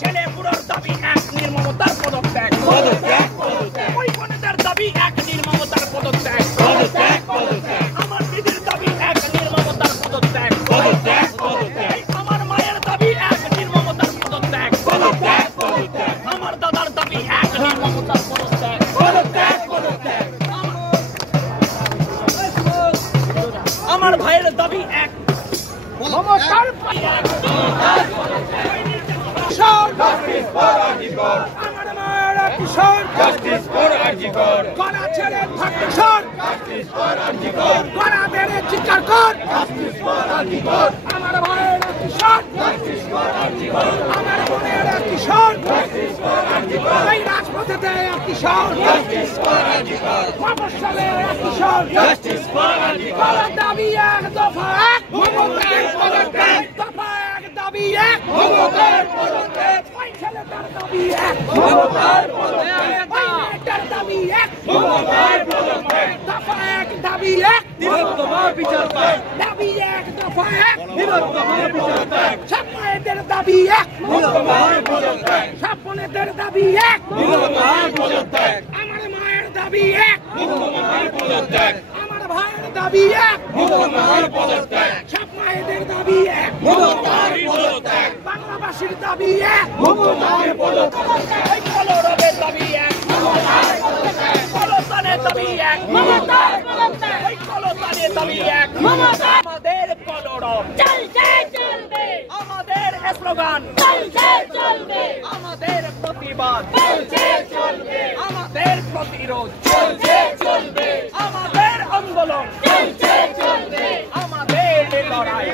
ছেলে বুড়োর দাবি এক, নির্মমতার পদত্যাগ। ওই বোনেদের দাবি এক, নির্মমতার পদত্যাগ। আমার দিদির দাবি এক, নির্মমতার পদত্যাগ। আমার মায়ের দাবি এক, নির্মমতার পদত্যাগ। আমার দাদার দাবি এক, নির্মমতার পদত্যাগ। আমার ভাইয়ের দাবি এক, মমতার পদত্যাগ। আমার মায়ের কিশোর গলা ছেড়ে থাকতে সর, গলা বেড়ে চিৎকার কর। আমার ভাইয়ের কিশোর, আমার বোনের কিশোর, এই রাজপথেতে কিশোর, মফস্বলে কিশোর। গলার দাবি এক, দফা এক, মমতার পদত্যাগ। দফা এক, দাবি এক, মমতার পদত্যাগ। ওই ছেলেটার দাবি এক, মমতার পদত্যাগ। ওই মেয়েটার দাবি এক, মমতার পদত্যাগ। দফা এক, দাবি এক, বৃহত্তমার বিচার চাই। দাবি এক, দফা এক, বৃহত্তমার বিচার চাই। সব মায়েদের দাবি এক, বৃহত্তমার পদত্যাগ। সব বোনেদের দাবি এক, বৃহত্তমার পদত্যাগ। আমার মায়ের দাবি এক, বৃহত্তমার পদত্যাগ। আমার ভাইয়ের দাবি এক, বৃহত্তমার পদত্যাগ। সব মায়েদের দাবি এক, বৃহত্তমার পদত্যাগ। বাংলাবাসীর দাবি এক, বৃহত্তমার পদত্যাগ। এই কলরবের দাবি এক, মমতার পদত্যাগ। কলতানের দাবি এক, মমতার পদত্যাগ। এই কলতানের দাবি এক, মমতা। আমাদের কলরব চলছে চলবে, আমাদের স্লোগান চলছে চলবে, আমাদের প্রতিবাদ চলছে চলবে, আমাদের প্রতিরোধ চলছে চলবে, আমাদের আন্দোলন চলছে চলবে, আমাদের লড়াই